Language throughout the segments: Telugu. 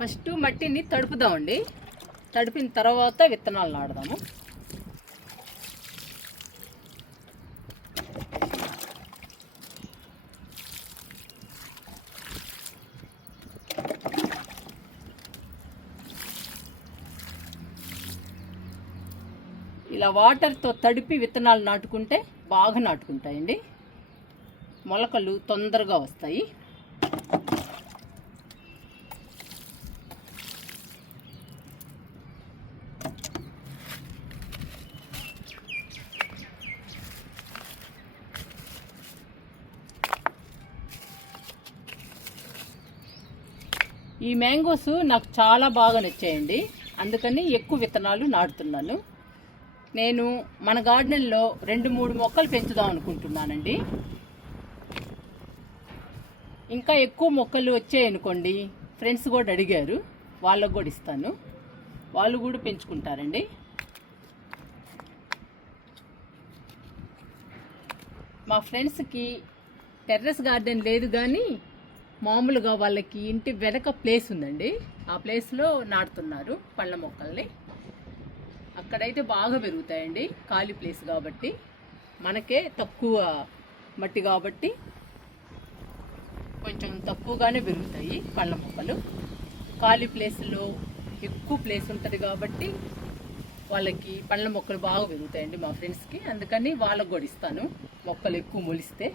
ఫస్ట్ మట్టిని తడుపుదామండి. తడిపిన తర్వాత విత్తనాలు నాటుదాము. ఇలా వాటర్తో తడిపి విత్తనాలు నాటుకుంటే బాగా నాటుకుంటాయండి. మొలకలు తొందరగా వస్తాయి. ఈ మ్యాంగోస్ నాకు చాలా బాగా నచ్చాయండి. అందుకని ఎక్కువ విత్తనాలు నాటుతున్నాను. నేను మన గార్డెన్లో 2-3 మొక్కలు పెంచుదాం అనుకుంటున్నానండి. ఇంకా ఎక్కువ మొక్కలు వచ్చాయనుకోండి, ఫ్రెండ్స్ కూడా అడిగారు, వాళ్ళకు కూడా ఇస్తాను. వాళ్ళు కూడా పెంచుకుంటారండి. మా ఫ్రెండ్స్కి టెర్రస్ గార్డెన్ లేదు, కానీ మామూలుగా వాళ్ళకి ఇంటి వెనక ప్లేస్ ఉందండి. ఆ ప్లేస్లో నాటుతున్నారు పళ్ళ మొక్కల్ని. అక్కడైతే బాగా పెరుగుతాయండి, ఖాళీ ప్లేస్ కాబట్టి. మనకే తక్కువ మట్టి కాబట్టి కొంచెం తక్కువగానే పెరుగుతాయి పళ్ళ మొక్కలు. ఖాళీ ప్లేస్లో ఎక్కువ ప్లేస్ ఉంటుంది కాబట్టి వాళ్ళకి పళ్ళ మొక్కలు బాగా పెరుగుతాయండి మా ఫ్రెండ్స్కి. అందుకని వాళ్ళకు కూడా ఇస్తాను మొక్కలు ఎక్కువ మొలిస్తే.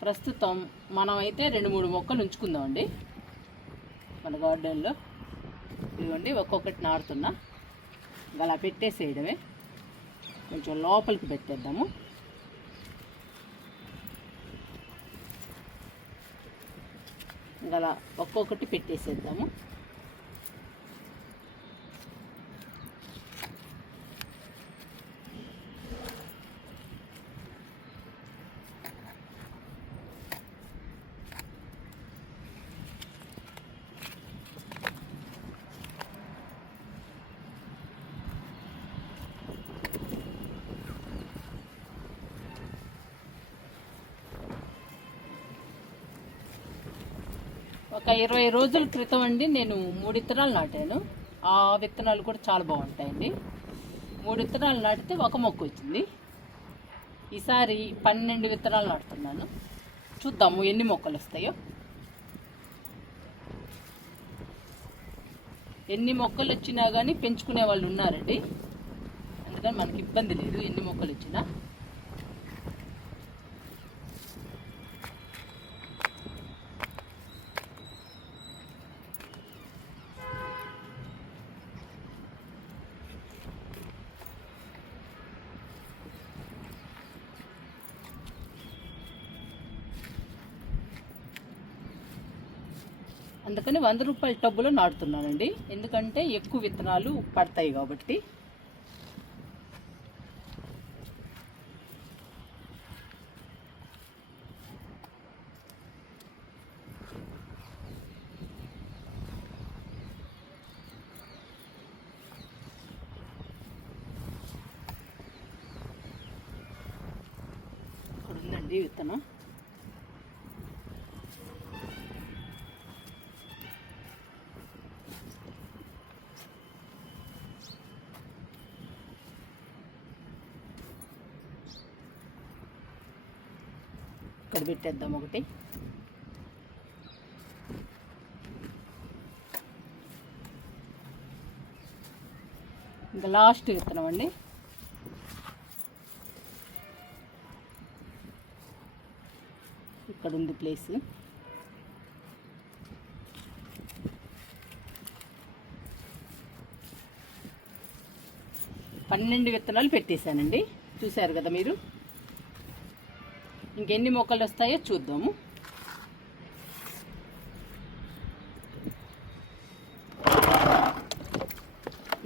ప్రస్తుతం మనమైతే 2-3 మొక్కలు ఉంచుకుందామండి మన గార్డెన్లో. ఇదిగోండి, ఒక్కొక్కటి నాటుతున్నా. అలా పెట్టేసేయడమే. కొంచెం లోపలికి పెట్టేద్దాము. అలా ఒక్కొక్కటి పెట్టేసేద్దాము. ఒక 20 రోజుల క్రితం అండి నేను 3 విత్తనాలు నాటాను. ఆ విత్తనాలు కూడా చాలా బాగుంటాయండి. 3 విత్తనాలు నాటితే ఒక మొక్క వచ్చింది. ఈసారి 12 విత్తనాలు నాటుతున్నాను. చూద్దాము ఎన్ని మొక్కలు వస్తాయో. ఎన్ని మొక్కలు వచ్చినా కానీ పెంచుకునే వాళ్ళు ఉన్నారండి. అందుకని మనకి ఇబ్బంది లేదు ఎన్ని మొక్కలు వచ్చినా. అందుకని 100 రూపాయల టబ్బులో నాటుతున్నానండి. ఎందుకంటే ఎక్కువ విత్తనాలు పడతాయి కాబట్టి. ఇక్కడ ఉందండి విత్తనం. ఇక్కడ పెట్టేద్దాం ఒకటి. ఇంకా లాస్ట్ విత్తనం అండి. ఇక్కడ ఉంది ప్లేస్. పన్నెండు విత్తనాలు పెట్టేశానండి. చూశారు కదా మీరు. ఇంకెన్ని మొక్కలు వస్తాయో చూద్దాము.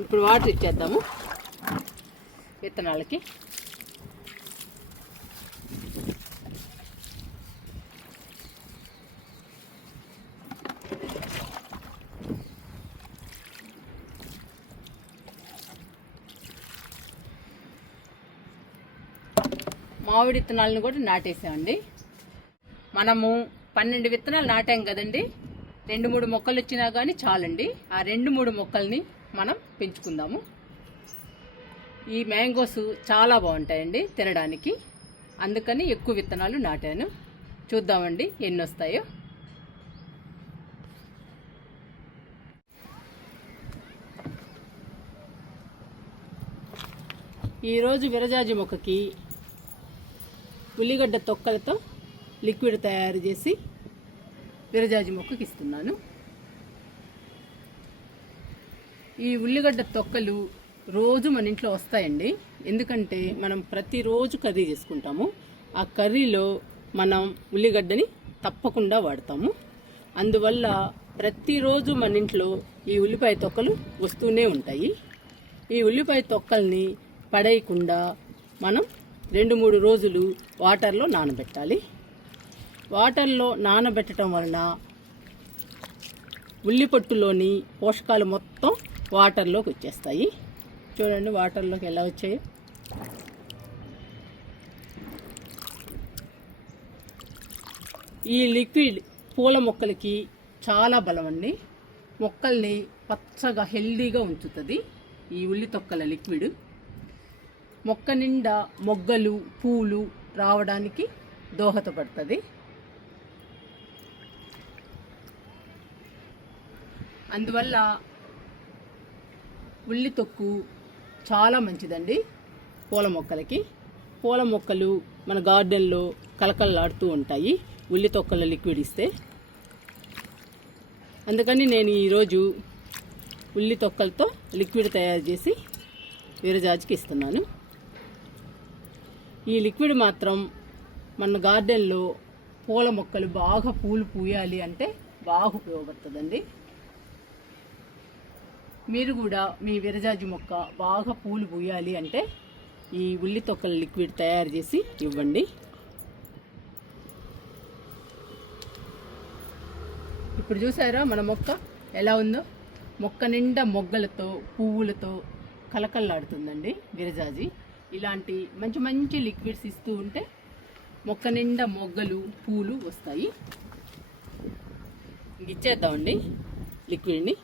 ఇప్పుడు వాటర్ ఇచ్చేద్దాము విత్తనాలకి. మామిడి విత్తనాలను కూడా నాటేసామండి. మనము 12 విత్తనాలు నాటాం కదండి, 2-3 మొక్కలు వచ్చినా కానీ చాలండి. ఆ 2-3 మొక్కల్ని మనం పెంచుకుందాము. ఈ మ్యాంగోస్ చాలా బాగుంటాయండి తినడానికి, అందుకని ఎక్కువ విత్తనాలు నాటాను. చూద్దామండి ఎన్ని వస్తాయో. ఈరోజు విరజాజి మొక్కకి ఉల్లిగడ్డ తొక్కలతో లిక్విడ్ తయారు చేసి విరజాజి మొక్కకి ఇస్తున్నాను. ఈ ఉల్లిగడ్డ తొక్కలు రోజు మన ఇంట్లో వస్తాయండి, ఎందుకంటే మనం ప్రతిరోజు కర్రీ చేసుకుంటాము. ఆ కర్రీలో మనం ఉల్లిగడ్డని తప్పకుండా వాడతాము. అందువల్ల ప్రతిరోజు మన ఇంట్లో ఈ ఉల్లిపాయ తొక్కలు వస్తూనే ఉంటాయి. ఈ ఉల్లిపాయ తొక్కల్ని పడేయకుండా మనం 2-3 రోజులు వాటర్లో నానబెట్టాలి. వాటర్లో నానబెట్టడం వలన ఉల్లిపొట్టులోని పోషకాలు మొత్తం వాటర్లోకి వచ్చేస్తాయి. చూడండి వాటర్లోకి ఎలా వచ్చాయో. ఈ లిక్విడ్ పూల మొక్కలకి చాలా బలం అండి. మొక్కల్ని పచ్చగా హెల్దీగా ఉంచుతుంది ఈ ఉల్లి తొక్కల లిక్విడ్. మొక్క నిండా మొగ్గలు పూలు రావడానికి దోహదపడుతుంది. అందువల్ల ఉల్లి తొక్కు చాలా మంచిదండి పూల మొక్కలకి. పూల మొక్కలు మన గార్డెన్లో కలకల్లాడుతూ ఉంటాయి ఉల్లి తొక్కల లిక్విడ్ ఇస్తే. అందుకని నేను ఈరోజు ఉల్లి తొక్కలతో లిక్విడ్ తయారు చేసి విరజాజికి ఇస్తున్నాను. ఈ లిక్విడ్ మాత్రం మన గార్డెన్లో పూల మొక్కలు బాగా పూలు పూయాలి అంటే బాగా ఉపయోగపడుతుందండి. మీరు కూడా మీ విరజాజి మొక్క బాగా పూలు పూయాలి అంటే ఈ ఉల్లి తొక్కల లిక్విడ్ తయారు చేసి ఇవ్వండి. ఇప్పుడు చూసారా మన మొక్క ఎలా ఉందో? మొక్క నిండా మొగ్గలతో పువ్వులతో కలకల్లాడుతుందండి విరజాజి. ఇలాంటి మంచి మంచి లిక్విడ్స్ ఇస్తూ ఉంటే మొక్క నిండా మొగ్గలు పూలు వస్తాయి. ఇచ్చేద్దామండి లిక్విడ్ని.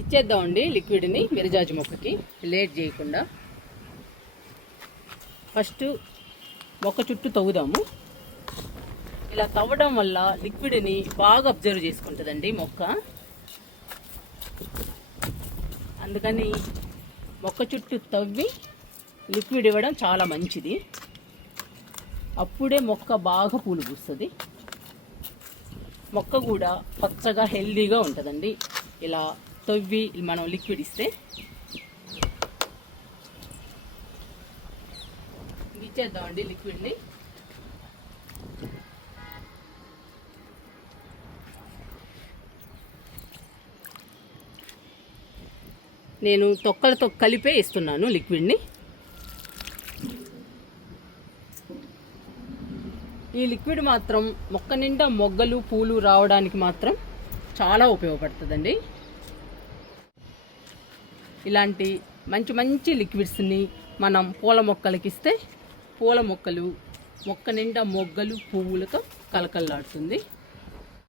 ఇచ్చేద్దామండి లిక్విడ్ని విరజాజి మొక్కకి లేట్ చేయకుండా. ఫస్ట్ మొక్క చుట్టూ తవ్వుదాము. ఇలా తవ్వడం వల్ల లిక్విడ్ని బాగా అబ్జర్వ్ చేసుకుంటుందండి మొక్క. అందుకని మొక్క చుట్టూ తవ్వి లిక్విడ్ ఇవ్వడం చాలా మంచిది. అప్పుడే మొక్క బాగా పూలు పూస్తుంది. మొక్క కూడా పచ్చగా హెల్దీగా ఉంటుందండి ఇలా తవ్వి మనం లిక్విడ్ ఇస్తే. ఇచ్చేద్దామండి లిక్విడ్ని. నేను తొక్కలతో కలిపే ఇస్తున్నాను లిక్విడ్ని. ఈ లిక్విడ్ మాత్రం మొక్క నిండా మొగ్గలు పూలు రావడానికి మాత్రం చాలా ఉపయోగపడుతుందండి. ఇలాంటి మంచి మంచి లిక్విడ్స్ని మనం పూల మొక్కలకి ఇస్తే పూల మొక్కలు మొక్క నిండా మొగ్గలు పువ్వులతో కలకల్లాడుతుంది.